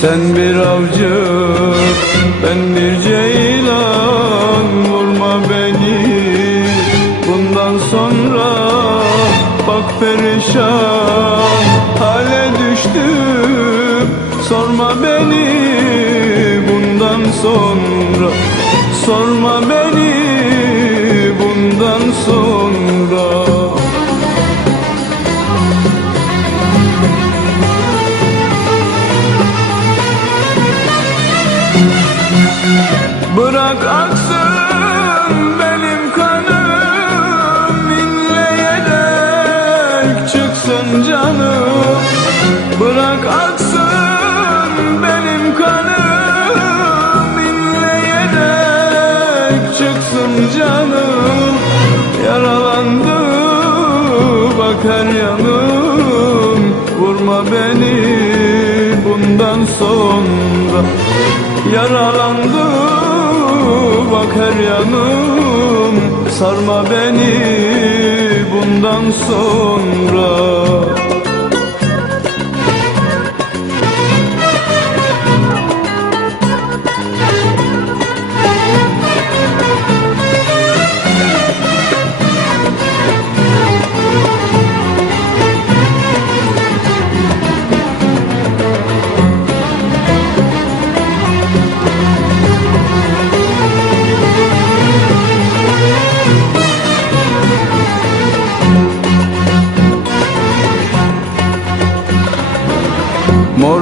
Sen bir avcı ben bir ceylan Vurma beni. Bundan sonra Bak perişan hale düştüm. Sorma beni bundan sonra Sorma beni Bırak aksın benim kanım inleyerek çıksın canım. Bırak aksın benim kanım inleyerek çıksın canım. Yaralandı bak her yanım Vurma beni bundan sonra. Yaralandı bak her yanım Sarma beni bundan sonra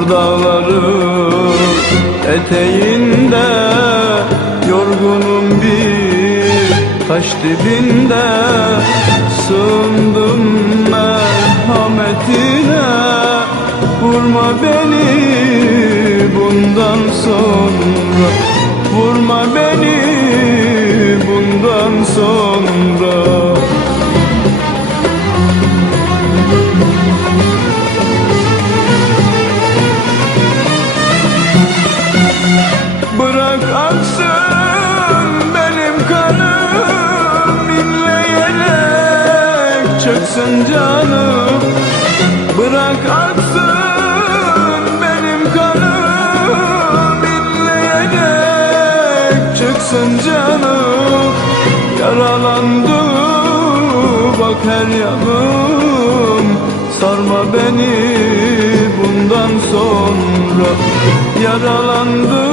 Mor dağların eteğinde Yorgunum bir taş dibinde Sığındım merhametine. Vurma beni bundan sonra Vurma beni bundan çıksın canım Bırak aksın benim kanım inleyerek çıksın canım Yaralandı. Bak her yanım Sarma beni bundan sonra. Yaralandı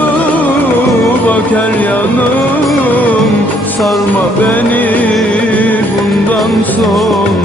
bak her yanım Sarma beni bundan sonra